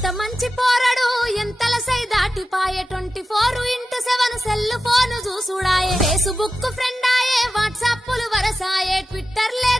ఎంత మంచి పోరడు ఎంతల సై దాటిపాయే 24x7 cell phone చూసుడాయే Facebook friend ఆయే వాట్సాప్లు వరసాయే Twitter లే